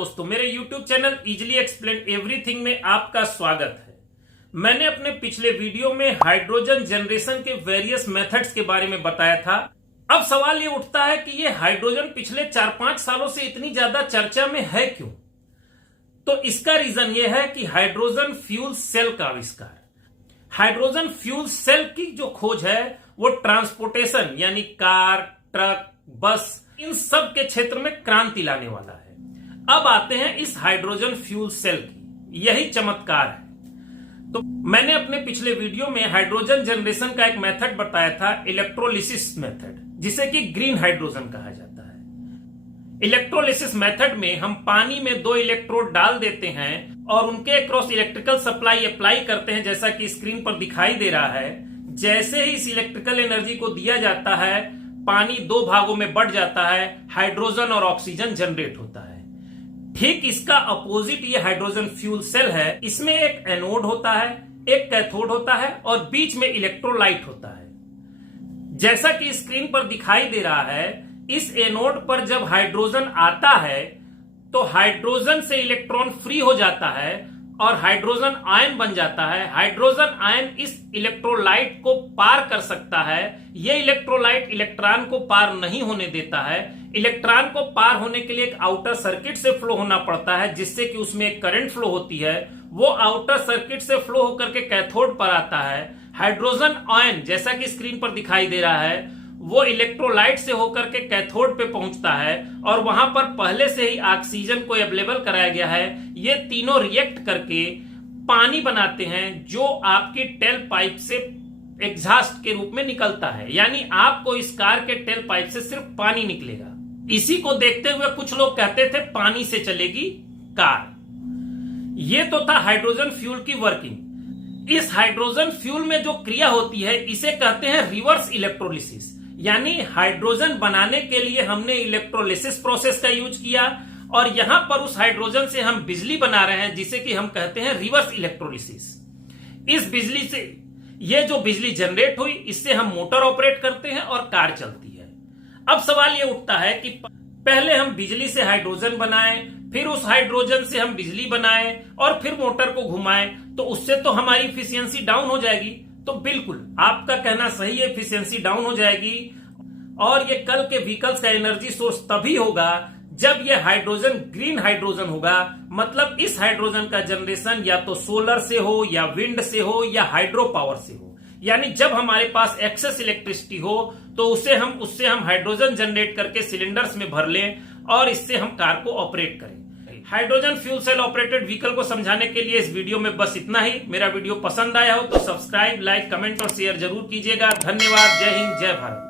दोस्तों, मेरे YouTube channel easily explain everything में आपका स्वागत है। मैंने अपने पिछले वीडियो में हाइड्रोजन जनरेशन के वेरियस मेथड्स के बारे में बताया था। अब सवाल ये उठता है कि ये हाइड्रोजन पिछले 4-5 सालों से इतनी ज्यादा चर्चा में है क्यों? तो इसका रीजन ये है कि हाइड्रोजन फ्यूल सेल का आविष्कार। हाइड्रोजन फ्यूल सेल की जो खोज है वो ट्रांसपोर्टेशन यानी कार, ट्रक, बस इन सब के क्षेत्र में क्रांति लाने वाला है। अब आते हैं इस हाइड्रोजन फ्यूल सेल की, यही चमत्कार है। तो मैंने अपने पिछले वीडियो में हाइड्रोजन जनरेशन का एक मेथड बताया था, इलेक्ट्रोलिसिस मेथड, जिसे कि ग्रीन हाइड्रोजन कहा जाता है। इलेक्ट्रोलिसिस मेथड में हम पानी में 2 इलेक्ट्रोड डाल देते हैं और उनके अक्रॉस इलेक्ट्रिकल सप्लाई अप्लाई करते हैं, जैसा कि स्क्रीन पर दिखाई दे रहा है। जैसे ही इस इलेक्ट्रिकल एनर्जी को दिया जाता है, पानी 2 भागों में बढ़ जाता है, हाइड्रोजन और ऑक्सीजन जनरेट होता है। ठीक इसका अपोजिट ये हाइड्रोजन फ्यूल सेल है। इसमें एक एनोड होता है, एक कैथोड होता है और बीच में इलेक्ट्रोलाइट होता है। जैसा कि स्क्रीन पर दिखाई दे रहा है, इस एनोड पर जब हाइड्रोजन आता है तो हाइड्रोजन से इलेक्ट्रॉन फ्री हो जाता है और हाइड्रोजन आयन बन जाता है। हाइड्रोजन आयन इस इलेक्ट्रोलाइट को पार कर सकता है। यह इलेक्ट्रोलाइट इलेक्ट्रॉन को पार नहीं होने देता है। इलेक्ट्रॉन को पार होने के लिए एक आउटर सर्किट से फ्लो होना पड़ता है, जिससे कि उसमें एक करंट फ्लो होती है। वो आउटर सर्किट से फ्लो होकर के कैथोड पर आता है। हाइड्रोजन आयन, जैसा कि स्क्रीन पर दिखाई दे रहा है, वो इलेक्ट्रोलाइट से होकर के कैथोड पे पहुंचता है और वहां पर पहले से ही ऑक्सीजन को अवेलेबल कराया गया है। ये तीनों रिएक्ट करके पानी बनाते हैं, जो आपकी टेल पाइप से एग्जॉस्ट के रूप में निकलता है। यानी आपको इस कार के टेल पाइप से सिर्फ पानी निकलेगा। इसी को देखते हुए कुछ लोग कहते थे पानी से चलेगी कार। ये तो था हाइड्रोजन फ्यूल की वर्किंग। इस हाइड्रोजन फ्यूल में जो क्रिया होती है इसे कहते हैं रिवर्स इलेक्ट्रोलिसिस। यानी हाइड्रोजन बनाने के लिए हमने इलेक्ट्रोलिसिस प्रोसेस का यूज किया और यहां पर उस हाइड्रोजन से हम बिजली बना रहे हैं, जिसे कि हम कहते हैं रिवर्स इलेक्ट्रोलिसिस। इस बिजली से, ये जो बिजली जनरेट हुई, इससे हम मोटर ऑपरेट करते हैं और कार चलती है। अब सवाल ये उठता है कि पहले हम बिजली से हाइड्रोजन बनाएं, फिर उस हाइड्रोजन से हम बिजली बनाएं और फिर मोटर को घुमाएं, तो उससे तो हमारी इफिशियंसी डाउन हो जाएगी। तो बिल्कुल आपका कहना सही है, एफिशिएंसी डाउन हो जाएगी। और ये कल के व्हीकल्स का एनर्जी सोर्स तभी होगा जब ये हाइड्रोजन ग्रीन हाइड्रोजन होगा। मतलब इस हाइड्रोजन का जनरेशन या तो सोलर से हो या विंड से हो या हाइड्रो पावर से हो। यानी जब हमारे पास एक्सेस इलेक्ट्रिसिटी हो तो उससे हम हाइड्रोजन जनरेट करके सिलेंडर्स में भर लें और इससे हम कार को ऑपरेट करें। Hydrogen fuel cell operated vehicle को समझाने के लिए इस वीडियो में बस इतना ही। मेरा वीडियो पसंद आया हो तो सब्सक्राइब, लाइक, कमेंट और शेयर जरूर कीजिएगा। धन्यवाद। जय हिंद, जय भारत।